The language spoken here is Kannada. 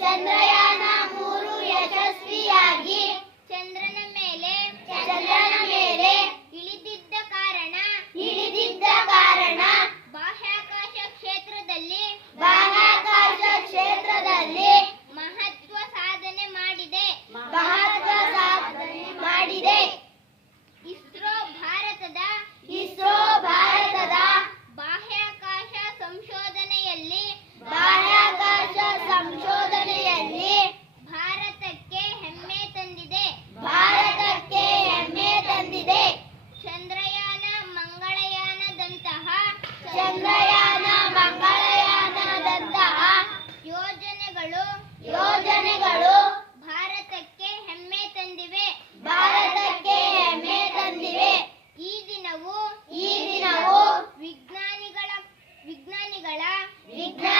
ಚಂದ್ರಯಾನ ಮೂರು ಯಶಸ್ವಿಯಾಗಿ ಚಂದ್ರಯಾನ ಮಂಗಳಯಾನದಂತಹ ಯೋಜನೆಗಳು ಯೋಜನೆಗಳು ಭಾರತಕ್ಕೆ ಹೆಮ್ಮೆ ತಂದಿವೆ. ಭಾರತಕ್ಕೆ ಹೆಮ್ಮೆ ತಂದಿವೆ. ಈ ದಿನವು ಈ ದಿನವು ವಿಜ್ಞಾನಿಗಳ ವಿಜ್ಞಾನಿಗಳ ವಿಜ್ಞಾನ